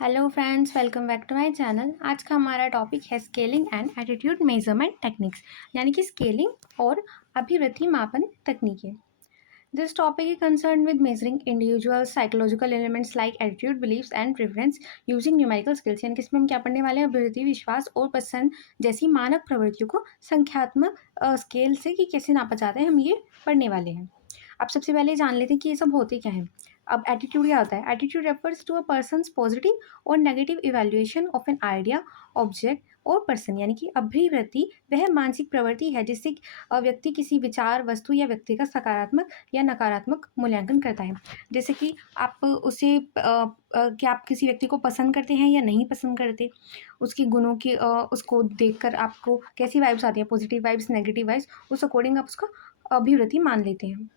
Hello friends, welcome back to my channel. आज का हमारा टॉपिक है scaling and attitude measurement techniques, यानी कि स्केलिंग और अभिवृद्धि मापन तकनीकें। This topic is concerned with measuring individual psychological elements like attitude, beliefs and preference using numerical skills। यानी कि इसमें हम क्या पढ़ने वाले हैं? अभिवृद्धि, विश्वास और पसंद जैसी मानक प्रवृत्तियों को संख्यात्मक स्केल से कि कैसे नापा जाता है, हम ये पढ़ने वाले हैं। अब सबसे पहले जान लेते हैं कि ये सब होते क्या है। अब एटीट्यूड क्या होता है? Attitude refers to a person's positive और negative evaluation of an idea, object और पर्सन। यानी कि अभिवृत्ति वह मानसिक प्रवृत्ति है जिससे व्यक्ति किसी विचार, वस्तु या व्यक्ति का सकारात्मक या नकारात्मक मूल्यांकन करता है। जैसे कि आप उसे क्या आप किसी व्यक्ति को पसंद करते हैं या नहीं पसंद करते, उसकी गुणों की उसको देखकर आपको कैसी वाइब्स आती हैं, पॉजिटिव वाइब्स, नेगेटिव वाइब्स, उस अकॉर्डिंग आप उसका अभिवृत्ति मान लेते हैं।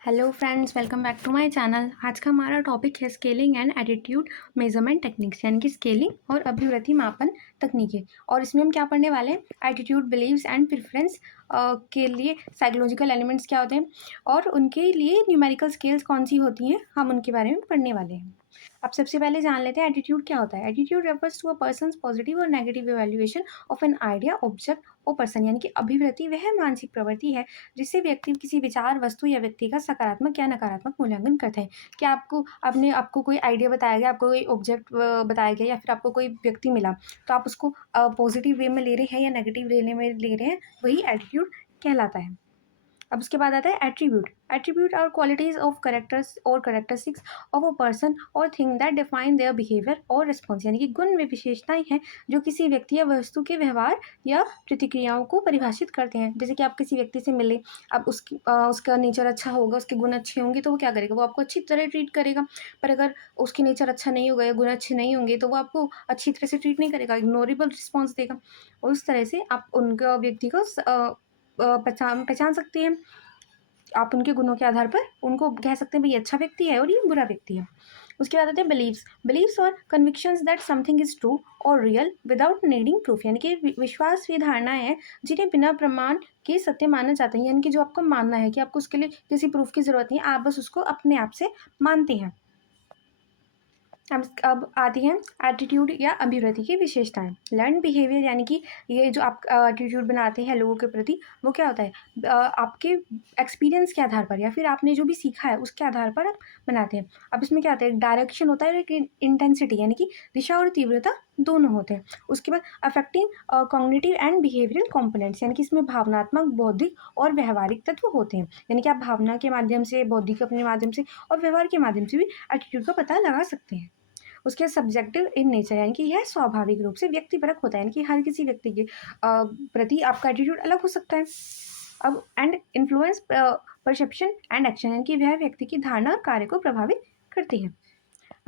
Hello friends, welcome back to my channel. आज का हमारा टॉपिक है scaling and attitude measurement techniques, यानी कि स्केलिंग और अभिवृत्ति मापन तकनीकें। और इसमें हम क्या पढ़ने वाले हैं? एटीट्यूड, बिलीव्स एंड प्रेफरेंस के लिए साइकोलॉजिकल एलिमेंट्स क्या होते हैं और उनके लिए न्यूमेरिकल स्केल्स कौन सी होती हैं, हम उनके बारे में पढ़ने वाले हैं। अब सबसे पहले जान लेते हैं एटीट्यूड क्या होता है। Attitude refers to a person's positive और negative evaluation of an idea, object और पर्सन। यानी कि अभिवृत्ति वह मानसिक प्रवृत्ति है जिससे व्यक्ति किसी विचार, वस्तु या व्यक्ति का सकारात्मक या नकारात्मक मूल्यांकन करते हैं। क्या आपको कोई आइडिया बताया गया, आपको कोई ऑब्जेक्ट बताया गया या फिर आपको कोई व्यक्ति मिला, तो आप उसको पॉजिटिव वे में ले रहे हैं या नेगेटिव वे में ले रहे हैं, वही एटीट्यूड कहलाता है। अब उसके बाद आता है attribute. Attribute are qualities of characters और करेक्टरिस्टिक्स ऑफ अ पर्सन और thing that define their behaviour और रिस्पॉन्स। यानी कि गुण व विशेषताएं हैं जो किसी व्यक्ति या वस्तु के व्यवहार या प्रतिक्रियाओं को परिभाषित करते हैं। जैसे कि आप किसी व्यक्ति से मिले, अब उसका नेचर अच्छा होगा, उसके गुण अच्छे होंगे तो वो क्या करेगा? वो आपको अच्छी तरह ट्रीट करेगा। पर अगर उसके नेचर अच्छा नहीं होगा या गुण अच्छे नहीं होंगे तो वो आपको अच्छी तरह से ट्रीट नहीं करेगा, इग्नोरेबल रिस्पॉन्स देगा। और उस तरह से आप उनका व्यक्ति को पहचान पहचान सकते हैं। आप उनके गुणों के आधार पर उनको कह सकते हैं भाई ये अच्छा व्यक्ति है और ये बुरा व्यक्ति है। उसके बाद आते हैं बिलीव्स। बिलीव्स और convictions that something is true और रियल विदाउट नीडिंग प्रूफ। यानी कि विश्वास वी धारणाएं हैं जिन्हें बिना प्रमाण के सत्य माना जाता है। यानी कि जो आपको मानना है कि आपको उसके लिए किसी प्रूफ की जरूरत नहीं है, आप बस उसको अपने आप से मानते हैं। अब आती हैं एटीट्यूड या अभिवृत्ति की विशेषताएं। लर्न बिहेवियर, यानी कि ये जो आप एटीट्यूड बनाते हैं लोगों के प्रति, वो क्या होता है? आपके एक्सपीरियंस के आधार पर या फिर आपने जो भी सीखा है उसके आधार पर आप बनाते हैं। अब इसमें क्या होता है? डायरेक्शन होता है और एक इंटेंसिटी, यानी कि दिशा और तीव्रता दोनों होते हैं। उसके बाद affecting cognitive and behavioural components, यानी कि इसमें भावनात्मक, बौद्धिक और व्यवहारिक तत्व होते हैं। यानी कि आप भावना के माध्यम से, बौद्धिक अपने माध्यम से और व्यवहार के माध्यम से भी एटीट्यूड का पता लगा सकते हैं। उसके सब्जेक्टिव इन नेचर, यानी कि यह स्वाभाविक रूप से व्यक्तिपरक होता है। यानी कि हर किसी व्यक्ति के प्रति आपका एटीट्यूड अलग हो सकता है। अब and influence perception and action, यानी कि वह व्यक्ति की धारणा और कार्य को प्रभावित करती है।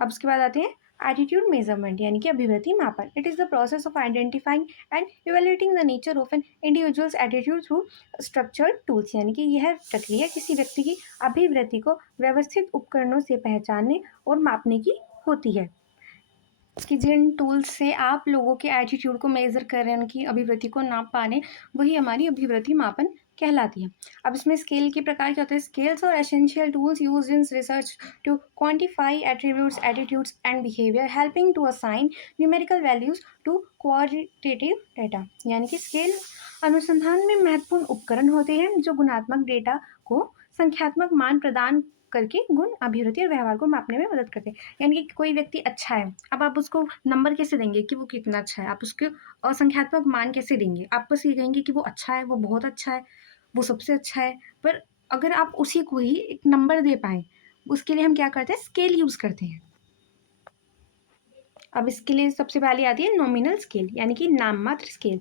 अब उसके बाद आते हैं एटीट्यूड मेजरमेंट, यानी कि अभिवृत्ति मापन। It is the process of identifying and evaluating the nature of an individual's attitude through structured tools. यानी कि यह प्रक्रिया किसी व्यक्ति की अभिवृत्ति को व्यवस्थित उपकरणों से पहचानने और मापने की होती है कि जिन टूल्स से आप लोगों के एटीट्यूड को मेज़र कर रहे हैं, उनकी अभिवृत्ति को नाप पा रहे हैं, वही हमारी अभिवृत्ति मापन कहलाती है। अब इसमें स्केल के प्रकार क्या होते हैं? स्केल्स और essential tools used in research to quantify attributes, attitudes and behaviour, helping to assign numerical values to qualitative data. यानी कि स्केल अनुसंधान में महत्वपूर्ण उपकरण होते हैं जो गुणात्मक डेटा को संख्यात्मक मान प्रदान करके गुण, अभिवृत्ति और व्यवहार को मापने में मदद करते हैं। यानी कि कोई व्यक्ति अच्छा है, अब आप उसको नंबर कैसे देंगे कि वो कितना अच्छा है? आप उसके संख्यात्मक मान कैसे देंगे? आप बस ये कहेंगे कि वो अच्छा है, वो बहुत अच्छा है, वो सबसे अच्छा है। पर अगर आप उसी को ही एक नंबर दे पाएँ, उसके लिए हम क्या करते हैं? स्केल यूज़ करते हैं। अब इसके लिए सबसे पहले आती है नॉमिनल स्केल, यानी कि नाममात्र scale.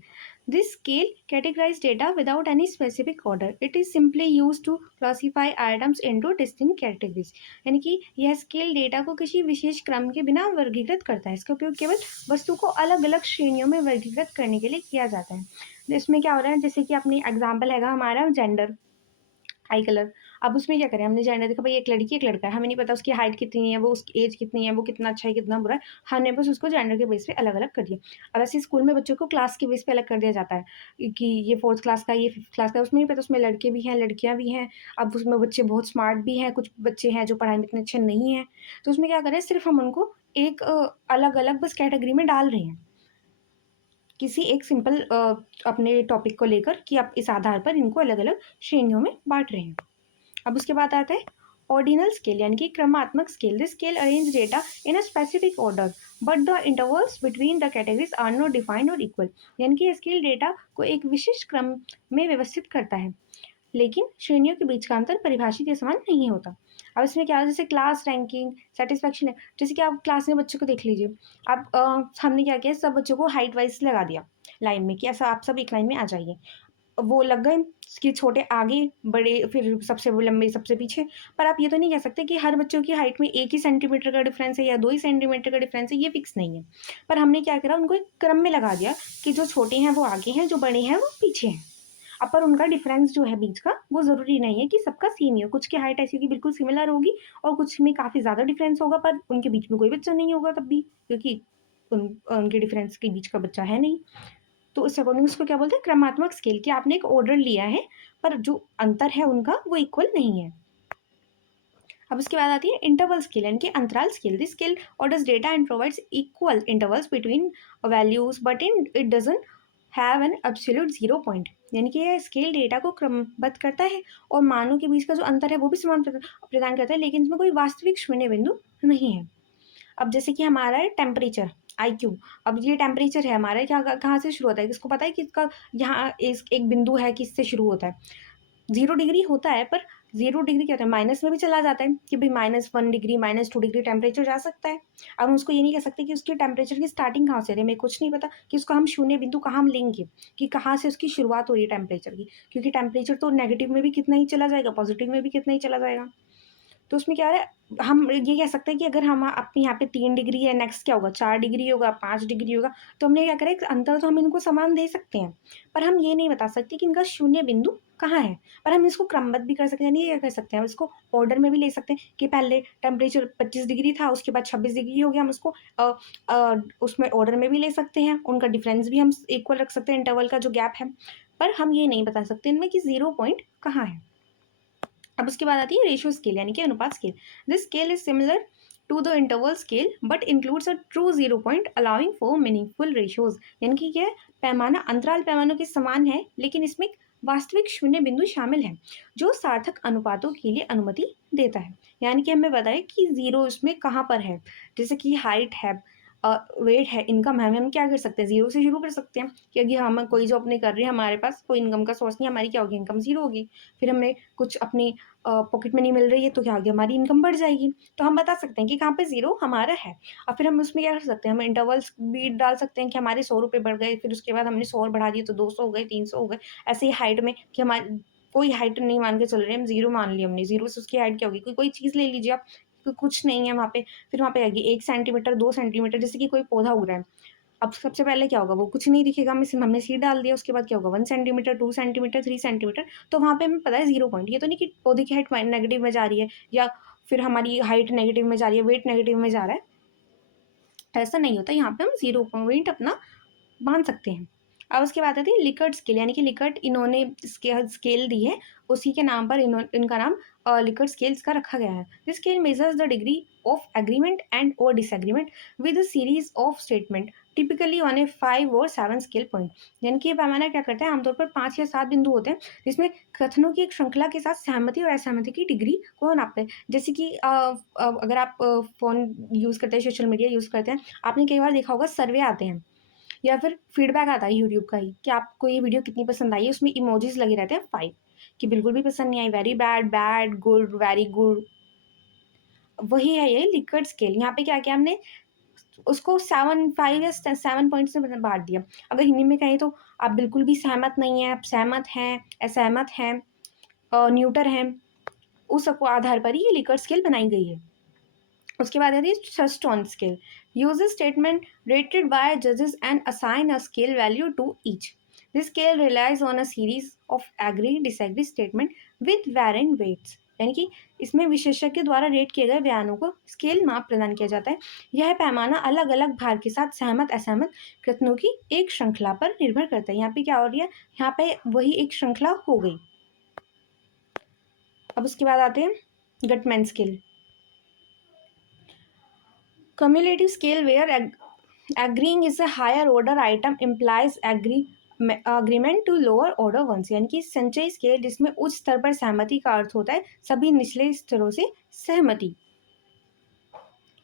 This scale categorise data without any specific order. It is simply use to classify items into distinct categories. यानी कि यह स्केल डेटा को किसी विशेष क्रम के बिना वर्गीकृत करता है। इसका उपयोग केवल वस्तु को अलग अलग श्रेणियों में वर्गीकृत करने के लिए किया जाता है। इसमें क्या हो रहा है? जैसे कि अपनी एग्जाम्पल हैगा हमारा जेंडर, आई कलर। अब उसमें क्या करें, हमने जेंडर देखा भाई एक लड़की एक लड़का है, हमें नहीं पता उसकी हाइट कितनी है, वो उसकी एज कितनी है, वो कितना अच्छा है कितना बुरा है, हमने बस उसको जेंडर के बेस पे अलग अलग कर दिया। अब ऐसे स्कूल में बच्चों को क्लास के बेस पे अलग कर दिया जाता है कि ये फोर्थ क्लास का, ये फिफ्थ क्लास का, उसमें नहीं पता उसमें लड़के भी हैं लड़कियां भी हैं। अब उसमें बच्चे बहुत स्मार्ट भी हैं, कुछ बच्चे हैं जो पढ़ाई में इतने अच्छे नहीं हैं। तो उसमें क्या करें, सिर्फ हम उनको एक अलग अलग बस कैटेगरी में डाल रहे हैं, किसी एक सिंपल अपने टॉपिक को लेकर कि आप इस आधार पर इनको अलग अलग श्रेणियों में बांट रहे हैं। अब उसके बाद आता है ऑर्डिनल स्केल यानी कि क्रमात्मक scale. This scale arrange data in a specific order but the intervals between the categories are not defined or equal. यानी कि स्केल डेटा को एक विशिष्ट क्रम में व्यवस्थित करता है, लेकिन श्रेणियों के बीच का अंतर परिभाषित या समान नहीं होता। अब इसमें क्या है, जैसे क्लास रैंकिंग, सेटिस्फैक्शन है, जैसे कि आप क्लास में बच्चों को देख लीजिए। आप हमने क्या किया, सब बच्चों को हाइट वाइज लगा दिया लाइन में कि ऐसा आप सब एक लाइन में आ जाइए। वो लग गए कि छोटे आगे, बड़े फिर सबसे वो लंबे सबसे पीछे। पर आप ये तो नहीं कह सकते कि हर बच्चों की हाइट में 1 ही सेंटीमीटर का डिफरेंस है या 2 ही सेंटीमीटर का डिफरेंस है, ये फिक्स नहीं है। पर हमने क्या करा, उनको एक क्रम में लगा दिया कि जो छोटे हैं वो आगे हैं, जो बड़े हैं वो पीछे हैं। अब पर उनका डिफरेंस जो है बीच का, वो ज़रूरी नहीं है कि सबका सेम ही हो। कुछ की हाइट ऐसी होगी बिल्कुल सिमिलर होगी और कुछ में काफ़ी ज़्यादा डिफरेंस होगा, पर उनके बीच में कोई बच्चा नहीं होगा तब भी, क्योंकि उनके डिफरेंस के बीच का बच्चा है नहीं। तो इस अकॉर्डिंग उसको क्या बोलते हैं, क्रमात्मक स्केल, कि आपने एक ऑर्डर लिया है पर जो अंतर है उनका वो इक्वल नहीं है। अब उसके बाद आती है इंटरवल स्केल यानी कि अंतराल scale. This scale orders data and provides equal intervals between values but it doesn't have an absolute zero point. यानी कि यह स्केल डेटा को क्रमबद्ध करता है और मानों के बीच का जो अंतर है वो भी समान प्रदान करता है, लेकिन इसमें कोई वास्तविक शून्य बिंदु नहीं है। अब जैसे कि हमारा है टेम्परेचर, आईक्यू। अब ये टेम्परेचर है हमारा, क्या कहाँ से शुरू होता है, किसको पता है कि इसका यहाँ एक बिंदु है किससे शुरू होता है। 0 डिग्री होता है, पर 0 डिग्री क्या होता है, माइनस में भी चला जाता है कि भाई -1 डिग्री -2 डिग्री टेम्परेचर जा सकता है। अब हम उसको ये नहीं कह सकते कि उसके टेम्परेचर की स्टार्टिंग कहाँ से है, हमें कुछ नहीं पता कि उसको हम शून्य बिंदु कहाँ हम लेंगे, कि कहाँ से उसकी शुरुआत हो रही है टेम्परेचर की, क्योंकि टेम्परेचर तो नेगेटिव में भी कितना ही चला जाएगा, पॉजिटिव में भी कितना ही चला जाएगा। तो उसमें क्या है, हम ये कह सकते हैं कि अगर हम अपने यहाँ पे 3 डिग्री है, नेक्स्ट क्या होगा 4 डिग्री होगा, 5 डिग्री होगा। तो हमने क्या करें, अंतर तो हम इनको समान दे सकते हैं, पर हम ये नहीं बता सकते कि इनका शून्य बिंदु कहाँ है। पर हम इसको क्रमबद्ध भी कर सकते हैं, यानी ये कर सकते हैं, हम इसको ऑर्डर में भी ले सकते हैं कि पहले टेम्परेचर 25 डिग्री था, उसके बाद 26 डिग्री हो गया। हम उसको उसमें ऑर्डर में भी ले सकते हैं, उनका डिफरेंस भी हम इक्वल रख सकते हैं, इंटरवल का जो गैप है। पर हम ये नहीं बता सकते इनमें कि 0 पॉइंट कहाँ है। अब उसके बाद आती है रेशियो स्केल यानी कि अनुपात scale. This scale is similar to the interval scale but includes a true 0 point allowing for meaningful ratios. यानी कि यह पैमाना अंतराल पैमानों के समान है, लेकिन इसमें वास्तविक शून्य बिंदु शामिल है जो सार्थक अनुपातों के लिए अनुमति देता है। यानी कि हमें बताए कि जीरो इसमें कहाँ पर है, जैसे कि हाइट है, वेट है, इनकम है, हम क्या कर सकते हैं, जीरो से शुरू कर सकते हैं कि अगर हम कोई जॉब नहीं कर रहे हैं, हमारे पास कोई इनकम का सोर्स नहीं, हमारी क्या होगी, इनकम जीरो होगी। फिर हमें कुछ अपनी पॉकेट मनी मिल रही है, तो क्या होगी, हमारी इनकम बढ़ जाएगी। तो हम बता सकते हैं कि कहाँ पे जीरो हमारा है। और फिर हम उसमें क्या कर सकते हैं, हम इंटरवल्स भी डाल सकते हैं कि हमारे 100 रुपये बढ़ गए, फिर उसके बाद हमने 100 और बढ़ा दिए तो 200 हो गए, 300 हो गए। ऐसे ही हाइट में कि हमारी कोई हाइट नहीं मान के चल रहे हैं, हम जीरो मान लिया हमने, जीरो से उसकी हाइट क्या होगी, कोई कोई चीज़ ले लीजिए आप, कुछ नहीं है वहाँ पे, फिर वहाँ पे आएगी 1 सेंटीमीटर 2 सेंटीमीटर, जैसे कि कोई पौधा उग रहा है। अब सबसे पहले क्या होगा, वो कुछ नहीं दिखेगा, हमने सीड डाल दिया, उसके बाद क्या होगा 1 सेंटीमीटर 2 सेंटीमीटर 3 सेंटीमीटर। तो वहाँ पे हमें पता है 0 पॉइंट। ये तो नहीं कि पौधे की हाइट नेगेटिव में जा रही है या फिर हमारी हाइट नेगेटिव में जा रही है, वेट नेगेटिव में जा रहा है, ऐसा नहीं होता। यहाँ पे हम 0 पॉइंट अपना मान सकते हैं। अब उसके बाद आती है लिकर्ट स्केल यानी कि लिकर्ट इन्होंने स्केल दी है, उसी के नाम पर इनका नाम लिकर्ट स्केल्स का रखा गया है। This scale measures the degree of agreement and और disagreement with a series of statement typically on a 5 or 7 scale point. यानी कि ये पैमाना क्या करता है, आमतौर पर 5 या 7 बिंदु होते हैं जिसमें कथनों की एक श्रृंखला के साथ सहमति और असहमति की डिग्री को नापते हैं। जैसे कि अगर आप फ़ोन यूज़ करते हैं, सोशल मीडिया यूज़ करते हैं, आपने कई बार देखा होगा सर्वे आते हैं या फिर फीडबैक आता है यूट्यूब का ही कि आपको ये वीडियो कितनी पसंद आई है, उसमें इमोजीज लगे रहते हैं 5, कि बिल्कुल भी पसंद नहीं आई, very bad, bad, good, very good. वही है ये लिकर्ट स्केल। यहाँ पे क्या किया हमने, उसको 7 5 या 7 पॉइंट्स में बांट दिया। अगर हिंदी में कहें तो आप बिल्कुल भी सहमत नहीं है, आप सहमत हैं, असहमत हैं, न्यूटर हैं, उस आधार पर ही ये लिकर्ट स्केल बनाई गई है। उसके बाद आती है Thurstone scale. Uses statement rated by जजेस and assign a scale value to each. This scale relies on a series of agree disagree statement with varying weights. यानी कि इसमें विशेषज्ञ द्वारा रेट किए गए बयानों को स्केल माप प्रदान किया जाता है। यह पैमाना अलग अलग भार के साथ सहमत असहमत कथनों की एक श्रृंखला पर निर्भर करता है। यहाँ पे क्या हो रही है, यहाँ पे वही एक श्रृंखला हो गई। अब उसके बाद आते हैं Guttmann scale. Cumulative scale where agreeing is a higher order item implies agreement to lower order ones, यानी कि संचयी स्केल जिसमें उच्च स्तर पर सहमति का अर्थ होता है सभी निचले स्तरों से सहमति।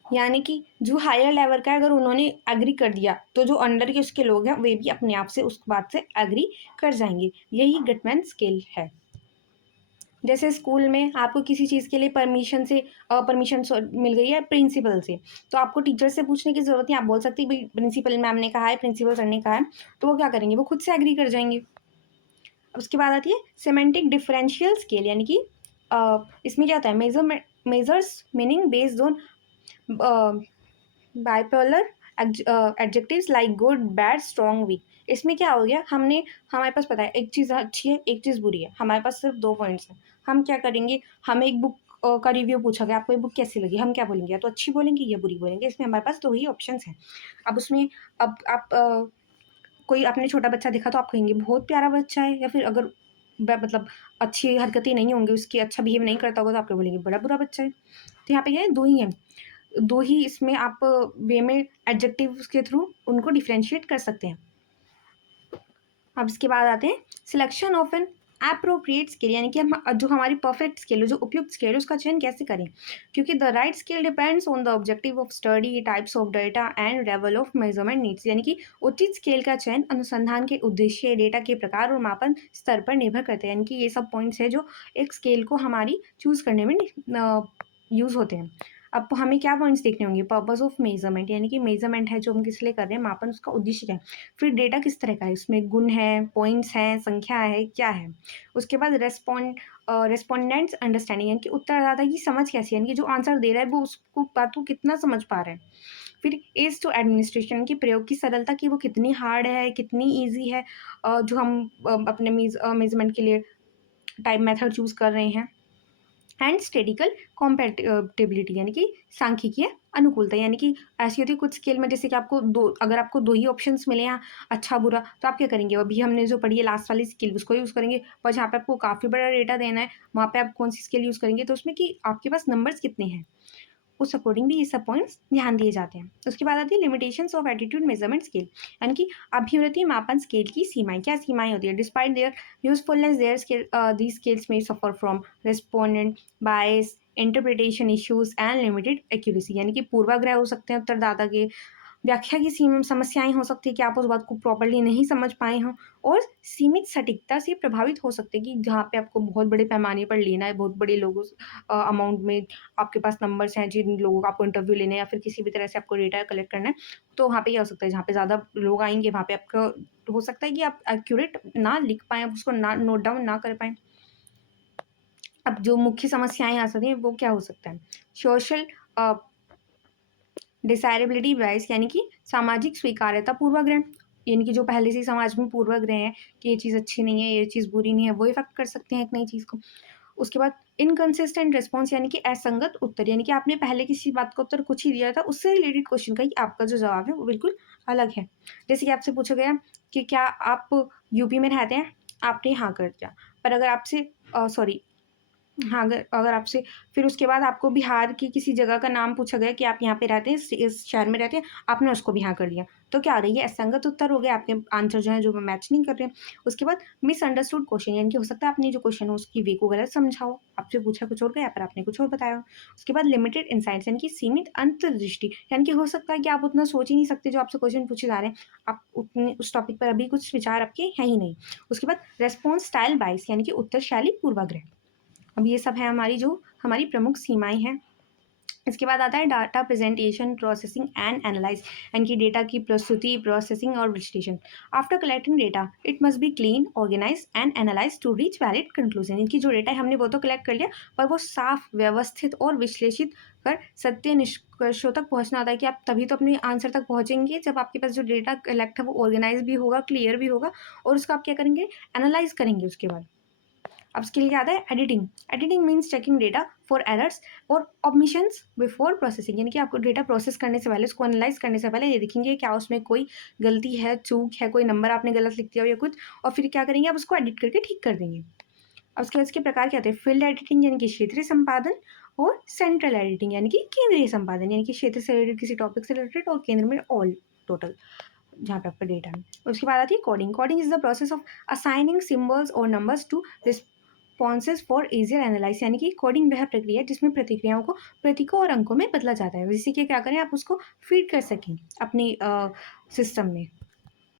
यानी कि जो हायर लेवल का है अगर उन्होंने एग्री कर दिया तो जो अंडर के उसके लोग हैं वे भी अपने आप से उस बात से एग्री कर जाएंगे। यही गटमैन स्केल है। जैसे स्कूल में आपको किसी चीज़ के लिए परमिशन मिल गई है प्रिंसिपल से, तो आपको टीचर से पूछने की ज़रूरत नहीं, आप बोल सकते हैं भाई प्रिंसिपल मैम ने कहा है, प्रिंसिपल सर ने कहा है, तो वो क्या करेंगे, वो खुद से एग्री कर जाएंगे। अब उसके बाद आती है सेमेंटिक डिफरेंशियल स्केल, यानी कि इसमें क्या होता है, measures meaning based on bipolar adjectives like good, bad, strong, weak. इसमें क्या हो गया, हमारे पास पता है एक चीज़ अच्छी है एक चीज़ बुरी है, हमारे पास सिर्फ 2 पॉइंट्स हैं। हम क्या करेंगे, हमें एक बुक का रिव्यू पूछा गया, आपको ये बुक कैसी लगी, हम क्या बोलेंगे, या तो अच्छी बोलेंगे या बुरी बोलेंगे। इसमें हमारे पास 2 ही ऑप्शंस हैं। अब उसमें अब आप कोई आपने छोटा बच्चा देखा तो आप कहेंगे बहुत प्यारा बच्चा है, या फिर अगर मतलब अच्छी हरकतें नहीं होंगी उसकी, अच्छा बिहेव नहीं करता होगा तो आप क्या बोलेंगे, बड़ा बुरा बच्चा है। तो यहाँ पे क्या है, 2 ही हैं। 2 ही इसमें आप वे में एडजेक्टिव्स के थ्रू उनको डिफरेंशिएट कर सकते हैं। अब इसके बाद आते हैं selection of N appropriate scale, यानी कि हम जो हमारी परफेक्ट स्केल है, जो उपयुक्त स्केल है, उसका चयन कैसे करें, क्योंकि the right scale depends on the objective of study, types of data and level of measurement needs, यानी कि उचित स्केल का चयन अनुसंधान के उद्देश्य, डेटा के प्रकार और मापन स्तर पर निर्भर करते हैं। यानी कि ये सब पॉइंट्स है जो एक स्केल को हमारी चूज करने में यूज होते हैं। अब हमें क्या पॉइंट्स देखने होंगे, पर्पस ऑफ मेजरमेंट, यानी कि मेजरमेंट है जो हम किस लिए कर रहे हैं, मापन उसका उद्देश्य क्या है। फिर डेटा किस तरह का है, उसमें गुण है, पॉइंट्स हैं, संख्या है, क्या है। उसके बाद रेस्पोंडेंट्स अंडरस्टैंडिंग, यानी कि उत्तरदाता की समझ कैसी है, यानी कि जो आंसर दे रहा है वो उसको बात को कितना समझ पा रहा है। फिर एज टू एडमिनिस्ट्रेशन की प्रयोग की सरलता की वो कितनी हार्ड है कितनी ईजी है, जो हम अपने मेजरमेंट के लिए टाइप मेथड चूज कर रहे हैं। एंड स्टेटिकल कॉम्पेटिबिलिटी, यानी कि सांख्यिकीय अनुकूलता, यानी कि ऐसी होती है कुछ स्केल में, जैसे कि अगर आपको 2 ही ऑप्शंस मिले हैं, अच्छा बुरा, तो आप क्या करेंगे, अभी हमने जो पढ़ी है लास्ट वाली स्केल उसको यूज़ करेंगे। पर जहाँ पे आपको काफ़ी बड़ा डेटा देना है वहाँ पे आप कौन सी स्केल यूज़ करेंगे, तो उसमें कि आपके पास नंबर्स कितने हैं उस अकॉर्डिंग भी ये सब पॉइंट्स ध्यान दिए जाते हैं। उसके बाद आती है limitations of attitude measurement scale, यानी कि अभिवृत्ति मापन स्केल की सीमाएं, क्या सीमाएं होती है, despite their usefulness their scale these scales में suffer from respondent bias, interpretation issues and limited accuracy, यानी कि पूर्वाग्रह हो सकते हैं उत्तरदाता के, व्याख्या की समस्याएं हो सकती है कि आप उस बात को प्रॉपर्ली नहीं समझ पाए हों, और सीमित सटीकता से प्रभावित हो सकते हैं कि जहाँ पे आपको बहुत बड़े पैमाने पर लेना है, बहुत बड़े लोगों अमाउंट में आपके पास नंबर्स हैं जिन लोगों का आपको इंटरव्यू लेना है या फिर किसी भी तरह से आपको डेटा कलेक्ट करना है, तो वहाँ पे क्या हो सकता है, जहाँ पे ज़्यादा लोग आएंगे वहाँ पे आपका हो सकता है कि आप एक्यूरेट ना लिख पाएँ, उसको ना नोट डाउन ना कर पाएँ। अब जो मुख्य समस्याएं आ सकती हैं वो क्या हो सकता है, सोशल डिसायरेबिलिटी बायस, यानी कि सामाजिक स्वीकार्यता पूर्वाग्रह, यानी कि जो पहले से ही समाज में पूर्वाग्रह हैं कि ये चीज़ अच्छी नहीं है, ये चीज़ बुरी नहीं है, वो इफेक्ट कर सकते हैं एक नई चीज़ को। उसके बाद इनकंसिस्टेंट रिस्पॉन्स, यानी कि असंगत उत्तर, यानी कि आपने पहले किसी बात का उत्तर कुछ ही दिया था, उससे रिलेटेड क्वेश्चन का ही आपका जो जवाब है वो बिल्कुल अलग है। जैसे कि आपसे पूछा गया कि क्या आप यूपी में रहते हैं, आपने हाँ कर दिया, पर अगर आपसे सॉरी हाँ, अगर अगर आपसे फिर उसके बाद आपको बिहार की किसी जगह का नाम पूछा गया कि आप यहाँ पे रहते हैं, इस शहर में रहते हैं, आपने उसको भी हाँ कर दिया, तो क्या हो रही है, असंगत उत्तर हो गया, आपके आंसर जो है जो मैच नहीं कर रहे हैं। उसके बाद मिसअंडरस्टूड क्वेश्चन, यानी कि हो सकता है आपने जो क्वेश्चन है उसकी वे को गलत समझा हो, आपसे पूछा कुछ और गया पर आपने कुछ और बताया हो। उसके बाद लिमिटेड इंसाइट्स, यानी कि सीमित अंतर्दृष्टि, यानी कि हो सकता है कि आप उतना सोच ही नहीं सकते जो आपसे क्वेश्चन पूछे जा रहे हैं, आप उतने उस टॉपिक पर अभी कुछ विचार आपके हैं ही नहीं। उसके बाद रेस्पॉन्स स्टाइल बाइस, यानी कि उत्तर शैली पूर्वाग्रह। अब ये सब है हमारी प्रमुख सीमाएं हैं। इसके बाद आता है data presentation, processing and analyse, यानी कि डेटा की प्रस्तुति, प्रोसेसिंग और विश्लेषण। After collecting data it must be clean, organise and analyse to reach valid conclusion, इनकी जो डेटा है हमने वो तो कलेक्ट कर लिया, पर वो साफ, व्यवस्थित और विश्लेषित कर सत्य निष्कर्षों तक पहुंचना होता है कि आप तभी तो अपने आंसर तक पहुंचेंगे जब आपके पास जो डेटा कलेक्ट है वो ऑर्गेनाइज भी होगा, क्लियर भी होगा, और उसका आप क्या करेंगे, एनालाइज करेंगे उसके बाद। अब इसके लिए क्या आता है, editing. Editing means checking data for errors और ऑमिशंस बिफोर प्रोसेसिंग, यानी कि आपको डेटा प्रोसेस करने से पहले, उसको एनालाइज करने से पहले ये देखेंगे क्या उसमें कोई गलती है, चूक है, कोई नंबर आपने गलत लिख दिया हो या कुछ, और फिर क्या करेंगे, आप उसको एडिट करके ठीक कर देंगे। अब उसके बाद इसके प्रकार क्या होते हैं, फील्ड एडिटिंग यानी कि क्षेत्रीय संपादन, और सेंट्रल एडिटिंग यानी कि केंद्रीय संपादन, यानी कि क्षेत्र से रिलेटेड, किसी टॉपिक से रिलेटेड, और केंद्र में ऑल टोटल जहाँ पे आपका डेटा है। उसके बाद आती है coding. Coding is the process of assigning symbols or numbers to responses for easier analyse, यानी कि कोडिंग वह प्रक्रिया है जिसमें प्रतिक्रियाओं को प्रतीकों और अंकों में बदला जाता है, जिससे कि क्या करें, आप उसको फीड कर सकें अपनी सिस्टम में।